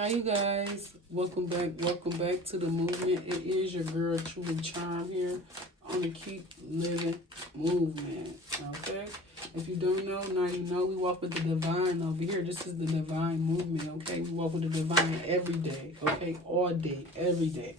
Hi, you guys. Welcome back. Welcome back to the movement. It is your girl, TrulyyCharmed here on the Keep Living Movement. Okay? If you don't know, now you know. We walk with the divine over here. This is the divine movement. Okay? We walk with the divine every day. Okay? All day. Every day.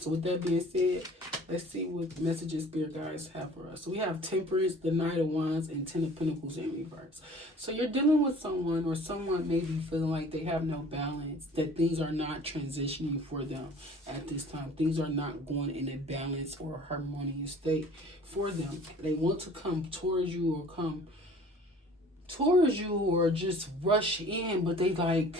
So with that being said, let's see what messages Spirit Guides have for us. So we have Temperance, the Knight of Wands, and Ten of Pentacles in reverse. So you're dealing with someone, or someone may be feeling like they have no balance, that things are not transitioning for them at this time. Things are not going in a balance or harmonious state for them. They want to come towards you or just rush in, but they like...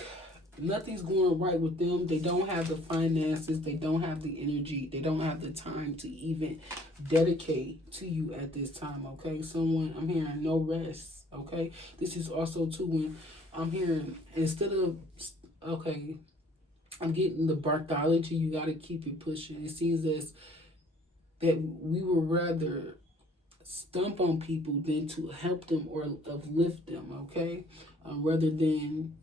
nothing's going right with them. They don't have the finances. They don't have the energy. They don't have the time to even dedicate to you at this time, okay? Someone, I'm hearing no rest, okay? This is also, too, when I'm hearing, instead of, okay, I'm getting the barthology, you got to keep it pushing. It seems as that we would rather stump on people than to help them or uplift them, okay? Rather than,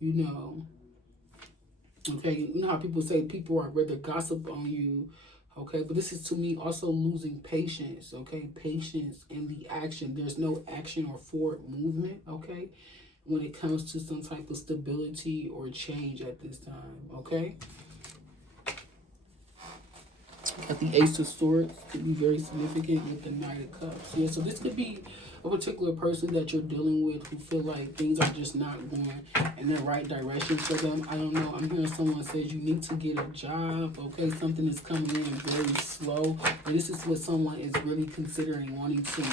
okay, you know how people say people are rather gossip on you, okay? But this is, to me, also losing patience, okay? Patience in the action. There's no action or forward movement, okay? When it comes to some type of stability or change at this time, okay? But the Ace of Swords could be very significant with the Knight of Cups. Yeah, so this could be a particular person that you're dealing with who feel like things are just not going in the right direction for them. I don't know. I'm hearing someone says you need to get a job. Okay, something is coming in very slow. And this is what someone is really considering, wanting to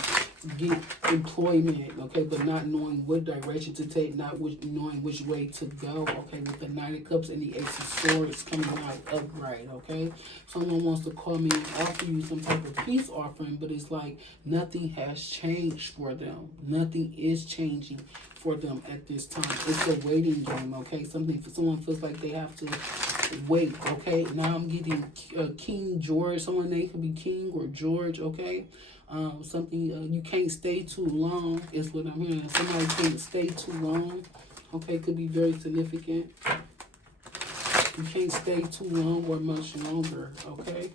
get employment, okay, but not knowing what direction to take, not knowing which way to go, okay, with the Knight of Cups and the Ace of Swords coming out upright, okay? Someone wants to call me and offer you some type of peace offering, but it's like nothing has changed for them. Nothing is changing for them at this time. It's a waiting game, okay? Someone feels like they have to wait, okay? Now I'm getting King George. Someone name could be King or George, okay? Something you can't stay too long is what I'm hearing. Somebody can't stay too long, okay? Could be very significant. You can't stay too long or much longer, okay?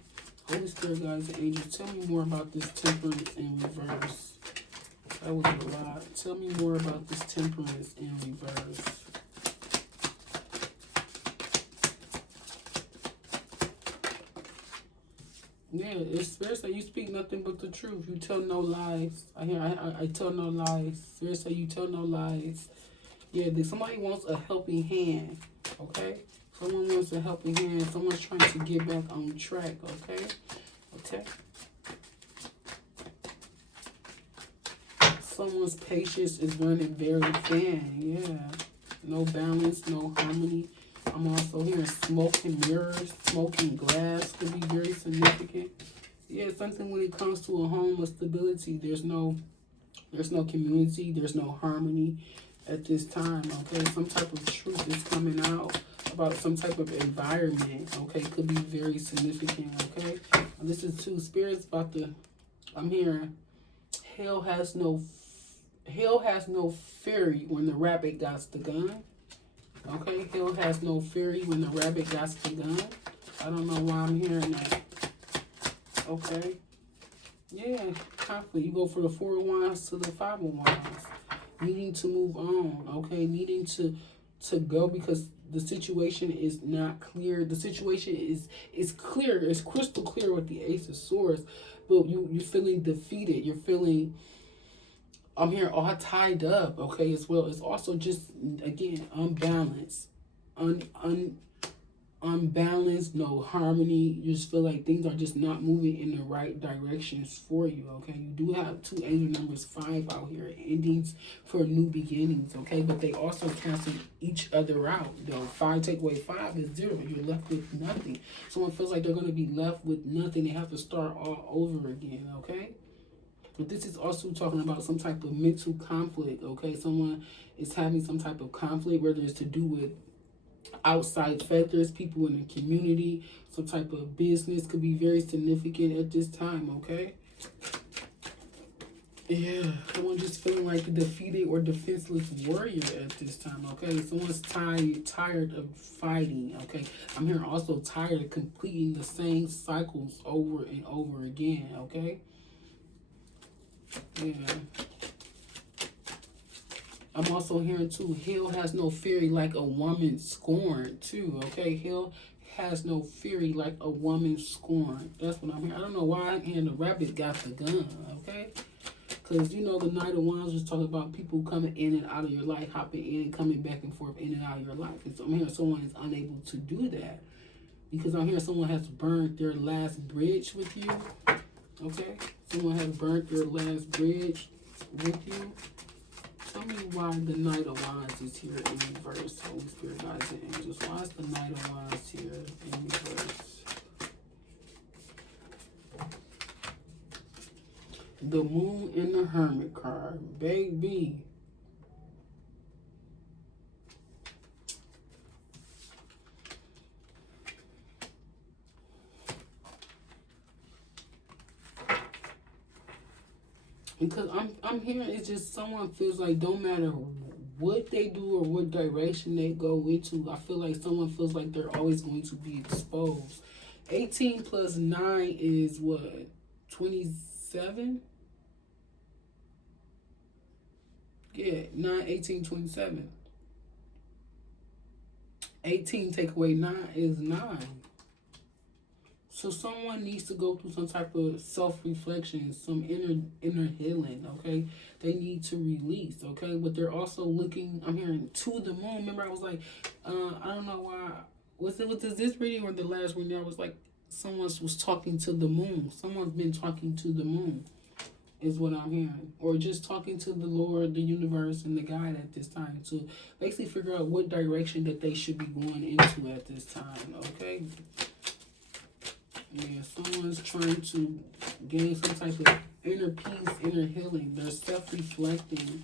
Holy Spirit, guys, and angels, tell me more about this Temperance in reverse. That was a lot. Tell me more about this Temperance in reverse. Yeah, it's Spirit say you speak nothing but the truth. You tell no lies. I tell no lies. Spirit say you tell no lies. Yeah, somebody wants a helping hand, okay? Someone wants a helping hand. Someone's trying to get back on track, okay? Okay. Someone's patience is running very thin, yeah. No balance, no harmony. I'm also hearing smoke and mirrors, smoke and glass could be very significant. Yeah, something when it comes to a home of stability, there's no community, there's no harmony at this time, okay? Some type of truth is coming out about some type of environment, okay? Could be very significant, okay? And this is two spirits about the, I'm hearing, hell has no fury when the rabbit got the gun. Okay, hell has no fury when the rabbit got the gun. I don't know why I'm hearing that. Okay. Yeah, conflict. You go for the Four of Wands to the Five of Wands. Needing to move on, okay? Needing to go because the situation is not clear. The situation is clear. It's crystal clear with the Ace of Swords. But you're feeling defeated. You're feeling... I'm here all tied up, okay, as well. It's also just, again, unbalanced. Unbalanced, no harmony. You just feel like things are just not moving in the right directions for you, okay? You do have two angel numbers 5 out here, endings for new beginnings, okay? But they also cancel each other out, though. 5 take away 5 is 0. You're left with nothing. Someone feels like they're going to be left with nothing. They have to start all over again, okay? But this is also talking about some type of mental conflict, okay? Someone is having some type of conflict, whether it's to do with outside factors, people in the community, some type of business could be very significant at this time, okay? Yeah, someone just feeling like a defeated or defenseless warrior at this time, okay? Someone's tired of fighting, okay? I'm hearing also tired of completing the same cycles over and over again, okay? Yeah. I'm also hearing too, Hill has no fury like a woman scorned too, okay? Hill has no fury like a woman scorned. That's what I'm hearing. I don't know why I'm hearing the rabbit got the gun, okay? Because, you know, the Knight of Wands was talking about people coming in and out of your life, hopping in and coming back and forth in and out of your life. And so I'm hearing someone is unable to do that. Because I'm hearing someone has burned their last bridge with you, okay? Someone has burnt their last bridge with you. Tell me why the Knight of Wands is here in reverse. Holy Spirit, guides, and angels. Why is the Knight of Wands here in reverse? The Moon and the Hermit card. Baby. Because I'm hearing it's just someone feels like don't matter what they do or what direction they go into, I feel like someone feels like they're always going to be exposed. 18 plus 9 is what? 27? Yeah, 9, 18, 27. 18 take away 9 is 9. So someone needs to go through some type of self-reflection, some inner healing, okay? They need to release, okay? But they're also looking, I'm hearing to the moon. Remember I was like, I don't know why, was this reading or the last reading? I was like, someone was talking to the moon. Someone's been talking to the moon is what I'm hearing. Or just talking to the Lord, the universe, and the guide at this time to basically figure out what direction that they should be going into at this time, okay? Yeah, someone's trying to gain some type of inner peace, inner healing. They're self-reflecting.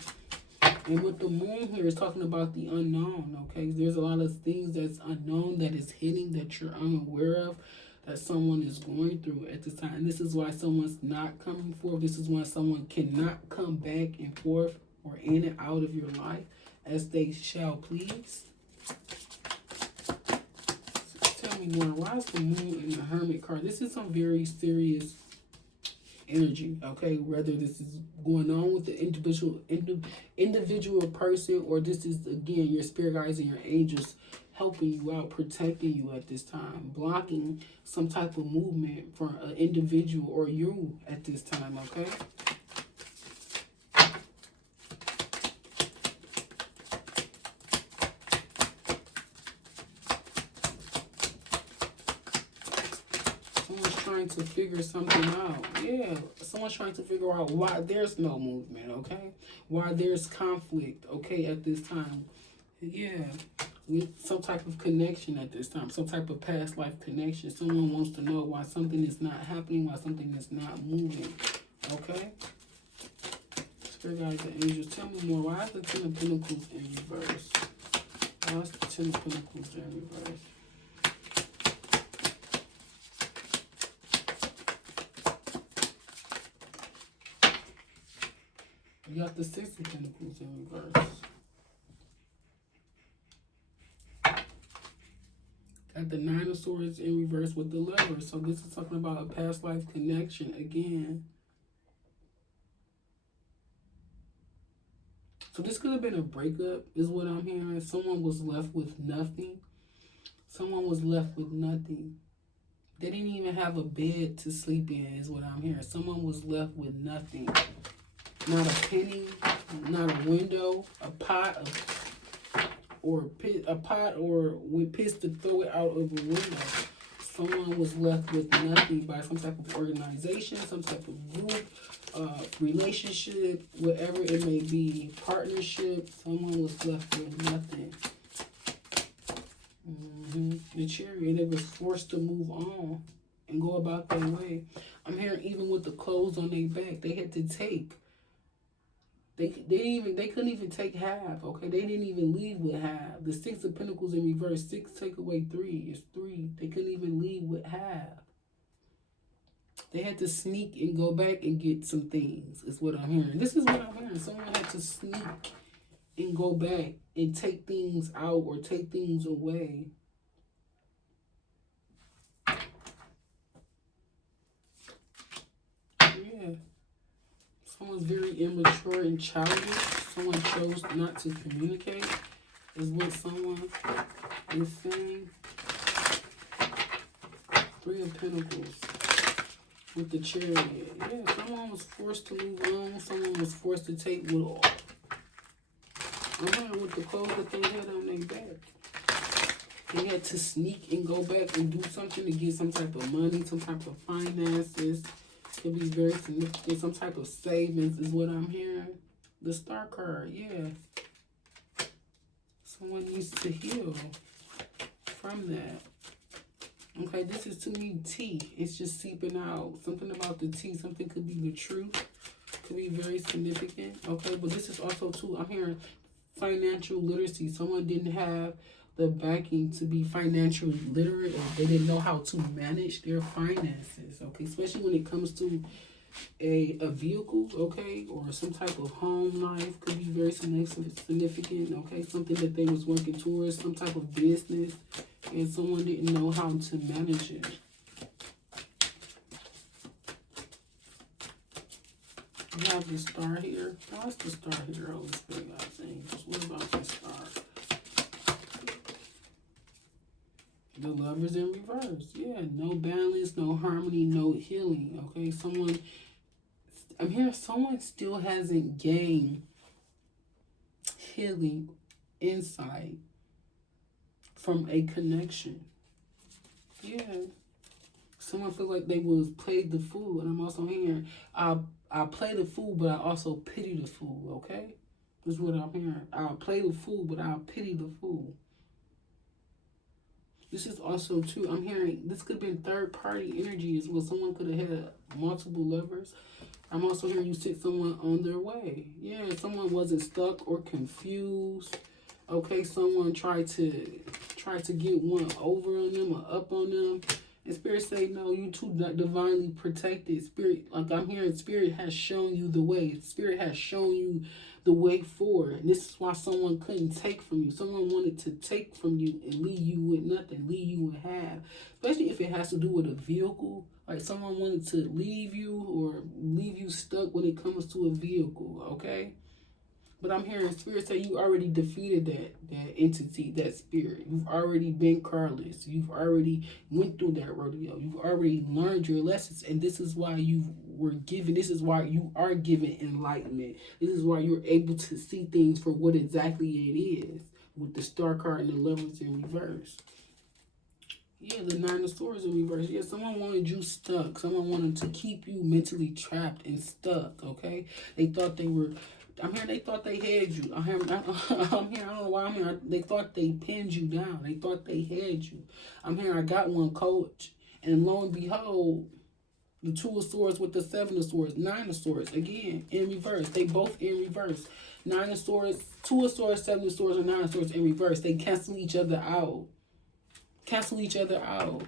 And with the moon here, it's talking about the unknown, okay? There's a lot of things that's unknown, that is hidden, that you're unaware of, that someone is going through at this time. And this is why someone's not coming forth. This is why someone cannot come back and forth or in and out of your life as they shall please. Tell me more. Why is the moon in the Hermit card? This is some very serious energy, okay? Whether this is going on with the individual person, or this is, again, your spirit guides and your angels helping you out, protecting you at this time, blocking some type of movement for an individual or you at this time, okay? Trying to figure something out. Yeah, someone's trying to figure out why there's no movement, okay? Why there's conflict, okay, at this time. Yeah, with some type of connection at this time, some type of past life connection. Someone wants to know why something is not happening, why something is not moving, okay? Spirit guides and angels, tell me more. Why is the Ten of Pentacles in reverse? Why is the Ten of Pentacles in reverse? You got the Six of Pentacles in reverse. Got the Nine of Swords in reverse with the Lover. So this is talking about a past life connection again. So this could have been a breakup, is what I'm hearing. Someone was left with nothing. Someone was left with nothing. They didn't even have a bed to sleep in, is what I'm hearing. Someone was left with nothing. Not a penny, not a window, a pot, or with piss to throw it out of a window. Someone was left with nothing by some type of organization, some type of group, relationship, whatever it may be, partnership. Someone was left with nothing. The Chariot, and they was forced to move on and go about their way. I'm hearing even with the clothes on their back, they had to take. They couldn't even take half, okay? They didn't even leave with half. The Six of Pentacles in reverse, 6 take away 3 is 3. They couldn't even leave with half. They had to sneak and go back and get some things, is what I'm hearing. This is what I'm hearing. Someone had to sneak and go back and take things out or take things away. Yeah. Someone's very immature and childish. Someone chose not to communicate, is what someone is saying. Three of Pentacles with the Chariot. Yeah, someone was forced to move on. Someone was forced to take what I'm hearing with the clothes that they had on their back. They had to sneak and go back and do something to get some type of money, some type of finances. Could be very significant. Some type of savings is what I'm hearing. The Star card, yeah. Someone needs to heal from that. Okay, this is to me tea. It's just seeping out. Something about the tea. Something could be the truth. Could be very significant. Okay, but this is also too, I'm hearing financial literacy. Someone didn't have the backing to be financially literate, or they didn't know how to manage their finances. Okay, especially when it comes to a vehicle, okay, or some type of home life. Could be very significant. Okay, something that they was working towards, some type of business, and someone didn't know how to manage it. We have the Star here. What's the Star here? Holy Spirit, God's angels. What about the Star? The Lovers in reverse. Yeah, no balance, no harmony, no healing. Okay, I'm hearing someone still hasn't gained healing insight from a connection. Yeah. Someone feels like they was played the fool, and I'm also hearing I play the fool, but I also pity the fool. Okay, this is what I'm hearing. I'll play the fool, but I'll pity the fool. This is also too, I'm hearing this could have been third party energy as well. Someone could have had multiple lovers. I'm also hearing you sent someone on their way. Yeah, someone wasn't stuck or confused. Okay, someone tried to get one over on them or up on them. And Spirit say, no, you too divinely protected. Spirit, like I'm hearing, Spirit has shown you the way. Spirit has shown you the way forward. And this is why someone couldn't take from you. Someone wanted to take from you and leave you with nothing, leave you with half. Especially if it has to do with a vehicle. Like someone wanted to leave you or leave you stuck when it comes to a vehicle, okay? But I'm hearing Spirit say you already defeated that entity, that spirit. You've already been carless. You've already went through that rodeo. You've already learned your lessons. And this is why you were given, this is why you are given enlightenment. This is why you're able to see things for what exactly it is. With the Star card and the Lovers in reverse. Yeah, the Nine of Swords in reverse. Yeah, someone wanted you stuck. Someone wanted to keep you mentally trapped and stuck, okay? They thought they were... I'm hearing they thought they had you. I'm here, I don't know why I'm here. They thought they pinned you down. They thought they had you. I'm here, I got one, coach. And lo and behold, the Two of Swords with the Seven of Swords, Nine of Swords, again, in reverse. They both in reverse. Nine of Swords, Two of Swords, Seven of Swords, and Nine of Swords in reverse. They cancel each other out. Cancel each other out.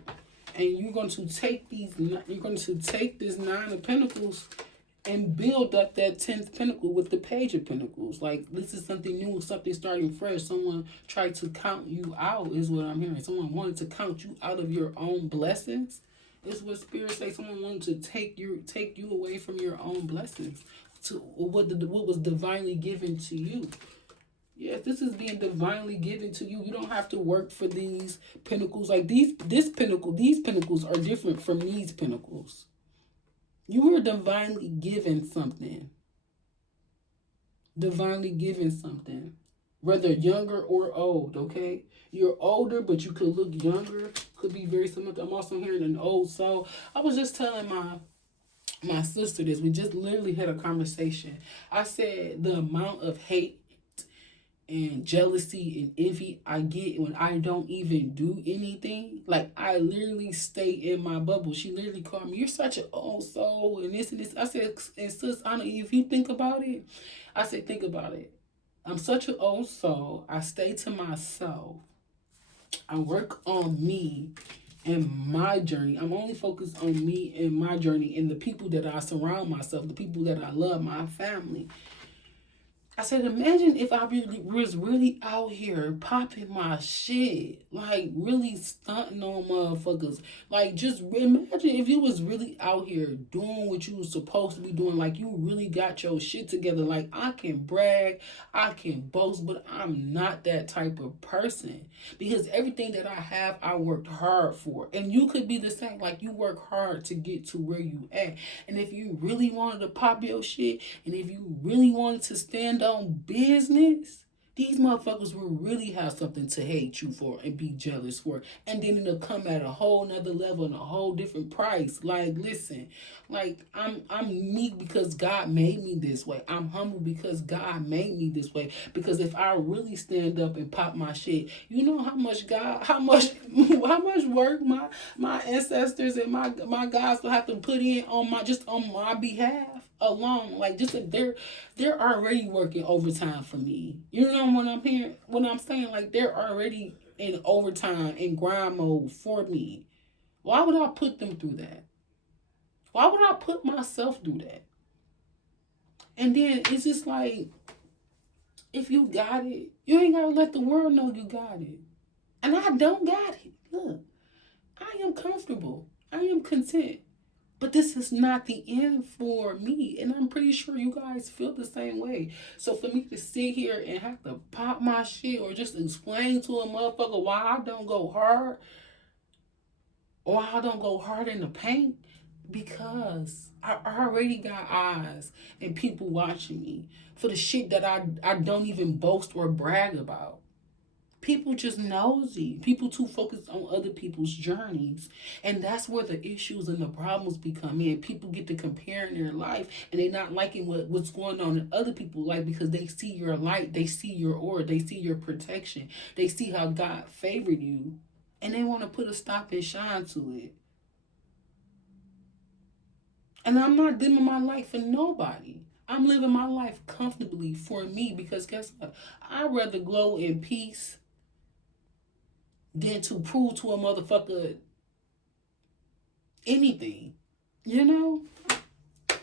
And you're going to take this Nine of Pentacles and build up that 10th Pentacle with the Page of Pentacles. Like, this is something new, something starting fresh. Someone tried to count you out, is what I'm hearing. Someone wanted to count you out of your own blessings. Is what Spirit say. Someone wanted to take you away from your own blessings, to what was divinely given to you. Yes, this is being divinely given to you. You don't have to work for these pentacles. Like these pentacles are different from these pentacles. You were divinely given something. Divinely given something. Whether younger or old, okay? You're older, but you could look younger. Could be very similar. I'm also hearing an old soul. I was just telling my sister this. We just literally had a conversation. I said the amount of hate and jealousy and envy I get when I don't even do anything. Like, I literally stay in my bubble. She literally called me, you're such an old soul and this and this. I said, and sis, Anna, if you think about it, I said, think about it. I'm such an old soul. I stay to myself. I work on me. and my journey. I'm only focused on me and my journey and the people that I surround myself, the people that I love, my family. I said, imagine if I was really out here popping my shit, like really stunting on motherfuckers. Like, just imagine if you was really out here doing what you was supposed to be doing, like you really got your shit together. Like, I can brag, I can boast, but I'm not that type of person. Because everything that I have, I worked hard for. And you could be the same. Like, you work hard to get to where you at. And if you really wanted to pop your shit, and if you really wanted to stand on business, these motherfuckers will really have something to hate you for and be jealous for. And then it'll come at a whole nother level and a whole different price. Like, listen, like I'm meek because God made me this way. I'm humble because God made me this way. Because if I really stand up and pop my shit, you know how much work my ancestors and my guys will have to put in on my behalf alone. Like, just if they're already working overtime for me. You know what I'm hearing? What I'm saying, like, they're already in overtime in grind mode for me. Why would I put them through that? Why would I put myself through that? And then it's just like, if you got it, you ain't gotta let the world know you got it. And I don't got it. Look, I am comfortable. I am content. But this is not the end for me. And I'm pretty sure you guys feel the same way. So for me to sit here and have to pop my shit or just explain to a motherfucker why I don't go hard or I don't go hard in the paint, because I already got eyes and people watching me for the shit that I don't even boast or brag about. People just nosy. People too focused on other people's journeys. And that's where the issues and the problems become in. People get to comparing their life and they're not liking what's going on in other people's life because they see your light, they see your aura, they see your protection, they see how God favored you, and they want to put a stop and shine to it. And I'm not dimming my light for nobody. I'm living my life comfortably for me, because guess what? I'd rather glow in peace than to prove to a motherfucker anything. You know?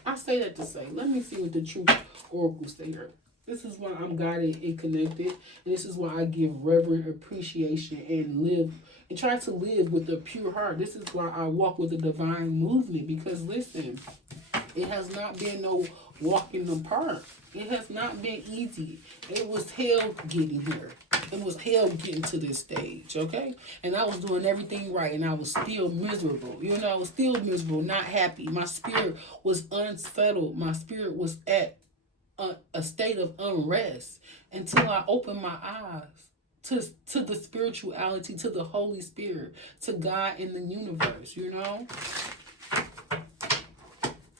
I say that to say, let me see what the truth oracle say here. This is why I'm guided and connected. And this is why I give reverent appreciation and try to live with a pure heart. This is why I walk with a divine movement. Because listen, it has not been no walk in the park. It has not been easy. It was hell getting here. It was hell getting to this stage, okay? And I was doing everything right, and I was still miserable. You know, I was still miserable, not happy. My spirit was unsettled. My spirit was at a state of unrest until I opened my eyes to the spirituality, to the Holy Spirit, to God in the universe, you know?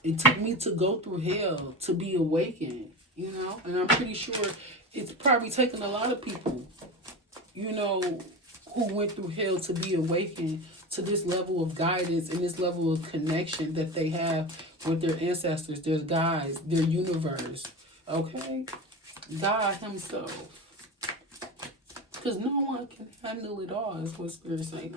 It took me to go through hell to be awakened, you know? And I'm pretty sure it's probably taken a lot of people, you know, who went through hell to be awakened to this level of guidance and this level of connection that they have with their ancestors, their guides, their universe, okay? God himself. Because no one can handle it all, is what Spirit's saying.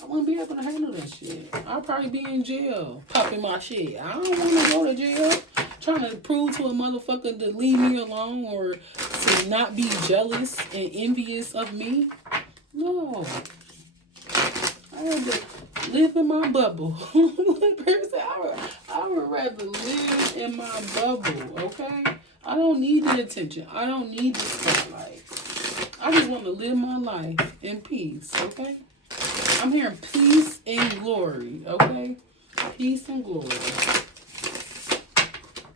I wouldn't be able to handle that shit. I'd probably be in jail, popping my shit. I don't want to go to jail trying to prove to a motherfucker to leave me alone or to not be jealous and envious of me. No. I had to live in my bubble. I would rather live in my bubble, okay? I don't need the attention. I don't need the spotlight. I just want to live my life in peace, okay? I'm hearing peace and glory, okay? Peace and glory.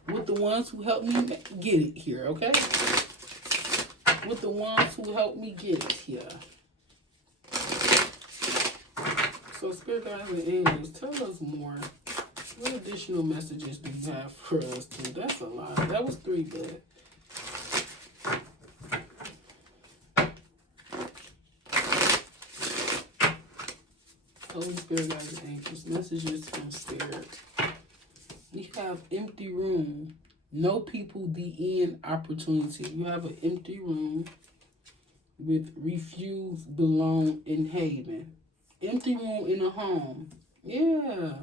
With the ones who helped me get it here, okay? With the ones who helped me get it here. So, Spirit Guides and Angels, tell us more. What additional messages do you have for us, too? That's a lot. That was 3 good. Holy Spirit, Guides, and Angels, messages from Spirit. We have empty room. No people, the end opportunity. You have an empty room with refuse, belong, and haven. Empty room in a home. Yeah.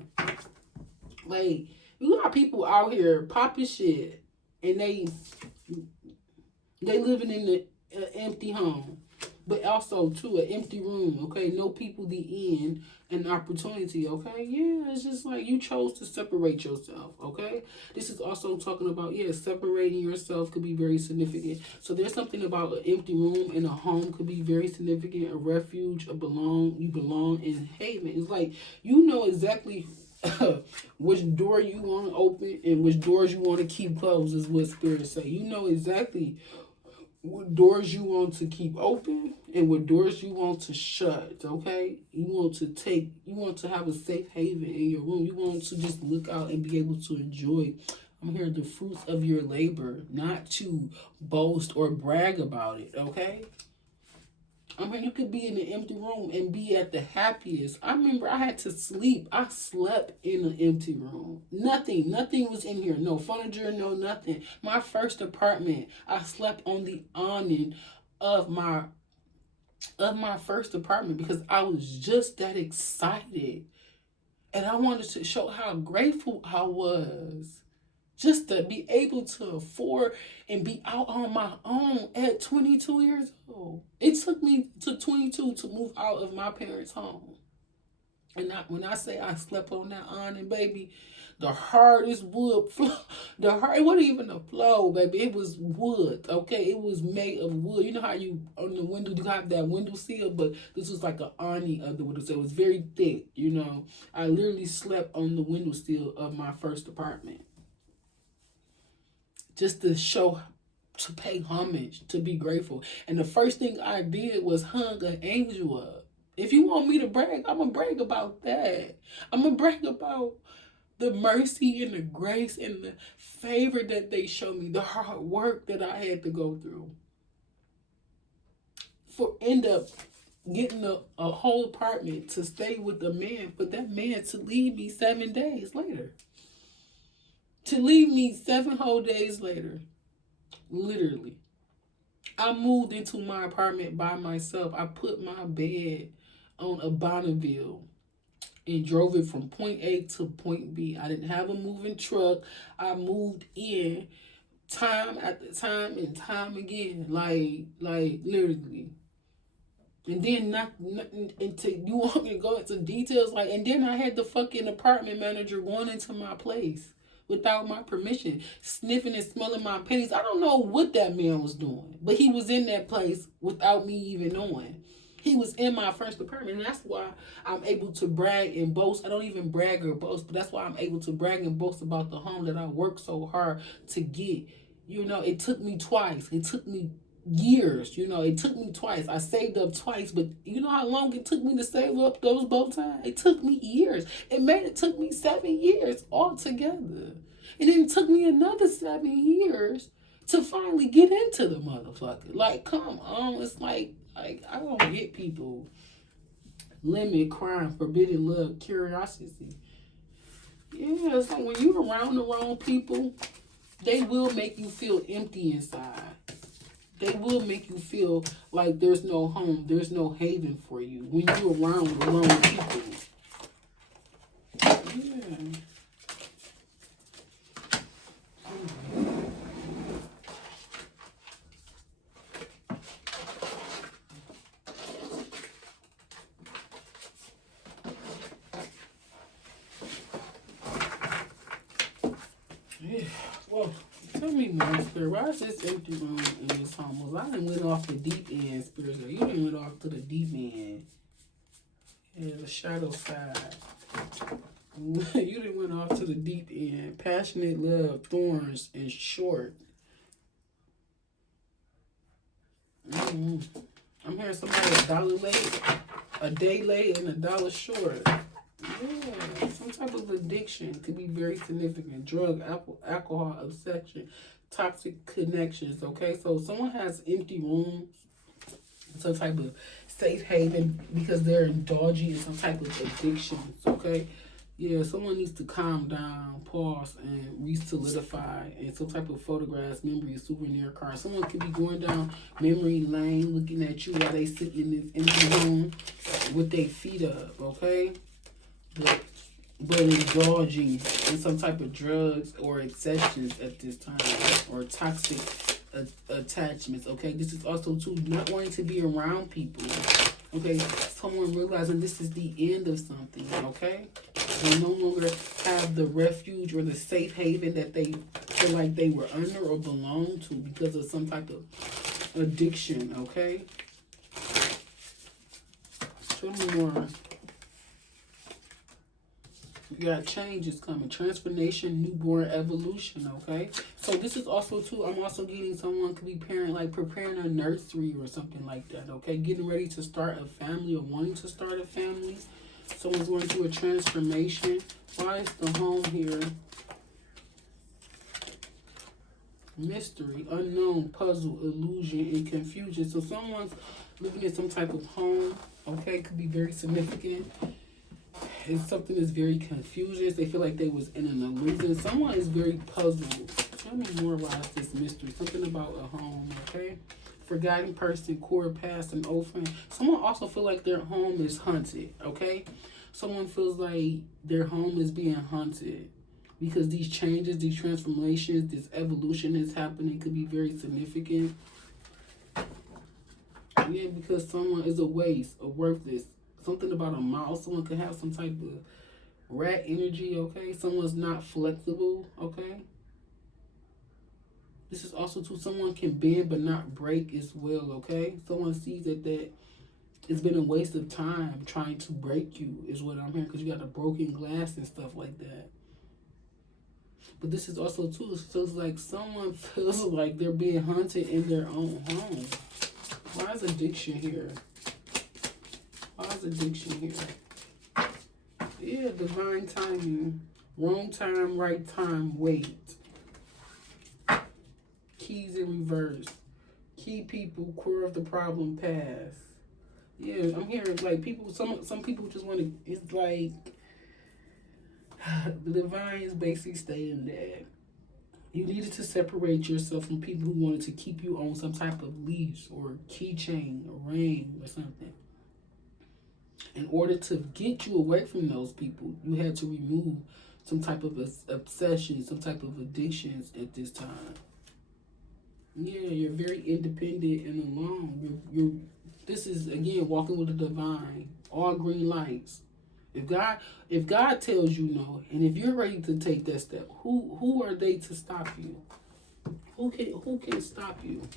Like, you got people out here popping shit and they living in the empty home. But also, too, an empty room, okay? No people, the end, an opportunity, okay? Yeah, it's just like you chose to separate yourself, okay? This is also talking about, yeah, separating yourself could be very significant. So there's something about an empty room in a home could be very significant. A refuge, you belong in haven. It's like you know exactly which door you want to open and which doors you want to keep closed is what spirits say. You know exactly what doors you want to keep open and what doors you want to shut, okay? You want to have a safe haven in your room. You want to just look out and be able to enjoy, I'm here, the fruits of your labor, not to boast or brag about it, okay? I mean, you could be in an empty room and be at the happiest. I remember I had to sleep. I slept in an empty room. Nothing was in here. No furniture, no nothing. My first apartment, I slept on the awning of my first apartment because I was just that excited. And I wanted to show how grateful I was. Just to be able to afford and be out on my own at 22 years old. It took me to 22 to move out of my parents' home. And when I say I slept on that awning, baby, the hardest wood floor, it wasn't even a floor, baby. It was wood, okay? It was made of wood. You know how you, on the window, you have that window sill, but this was like an awning of the window, so it was very thick, you know? I literally slept on the window sill of my first apartment. Just to show, to pay homage, to be grateful. And the first thing I did was hung an angel up. If you want me to brag, I'm going to brag about that. I'm going to brag about the mercy and the grace and the favor that they show me, the hard work that I had to go through. End up getting a whole apartment to stay with a man, for that man to leave me 7 days later. To leave me 7 whole days later. Literally. I moved into my apartment by myself. I put my bed on a Bonneville and drove it from point A to point B. I didn't have a moving truck. I moved in time after time and time again. Like literally. And then you want me to go into details, and then I had the fucking apartment manager going into my place without my permission, sniffing and smelling my panties. I don't know what that man was doing, but he was in that place without me even knowing. He was in my first apartment, and that's why I'm able to brag and boast. I don't even brag or boast, but that's why I'm able to brag and boast about the home that I worked so hard to get. You know, it took me twice. It took me years. You know, it took me twice. I saved up twice, but you know how long it took me to save up those both times? It took me years. It took me 7 years altogether. And then it took me another 7 years to finally get into the motherfucker. Like, come on. It's like I don't get people. Limit, crime, forbidden love, curiosity. Yeah, it's like when you're around the wrong people, they will make you feel empty inside. They will make you feel like there's no home, there's no haven for you when you're around the wrong people. Yeah. Yeah. Well, tell me more, Spirit. Why is this empty room in this home? I done went off the deep end, Spirit. You done went off to the deep end. Yeah, the shadow side. You done went off to the deep end. Passionate love, thorns, and short. I'm hearing somebody $1 late, a day late, and $1 short. Yeah, some type of addiction could be very significant. Drug, alcohol, obsession, toxic connections, okay? So someone has empty rooms, some type of safe haven because they're indulging in some type of addictions, okay? Yeah, someone needs to calm down, pause, and re-solidify in some type of photographs, memories, souvenir cards. Someone could be going down memory lane looking at you while they sit in this empty room. with their feet up, okay? But indulging in some type of drugs or obsessions at this time, or toxic attachments, okay? This is also too not wanting to be around people, okay? Someone realizing this is the end of something, okay? They no longer have the refuge or the safe haven that they feel like they were under or belong to because of some type of addiction, okay? Show me more. You got changes coming, transformation, newborn evolution, okay? So this is also too, I'm also getting someone could be parent, like preparing a nursery or something like that, okay? Getting ready to start a family or wanting to start a family. Someone's going through a transformation. Why is the home here? Mystery, unknown, puzzle, illusion, and confusion. So someone's living in some type of home, okay? Could be very significant. It's something that's very confusing. They feel like they was in an illusion. Someone is very puzzled. Tell me more about this mystery. Something about a home, okay? Forgotten person, core past, and old friend. Someone also feel like their home is haunted, okay? Someone feels like their home is being haunted because these changes, these transformations, this evolution is happening could be very significant. Yeah, because someone is a waste, a worthless. Something about a mouse. Someone could have some type of rat energy, okay? Someone's not flexible, okay? This is also too, someone can bend but not break as well, okay? Someone sees that it's been a waste of time trying to break you is what I'm hearing, because you got a broken glass and stuff like that. But this is also too, it feels like someone feels like they're being haunted in their own home. Why is addiction here? Why is addiction here? Yeah, divine timing. Wrong time, right time, wait. Keys in reverse. Key people, core of the problem, pass. Yeah, I'm hearing like people, some people just want to, it's like, the divine is basically saying that you needed to separate yourself from people who wanted to keep you on some type of leash or keychain or ring or something. In order to get you away from those people, you had to remove some type of obsession, some type of addictions at this time. Yeah, you're very independent and alone. You're this is again walking with the divine. All green lights. If God tells you no, and if you're ready to take that step, who are they to stop you? Who can stop you?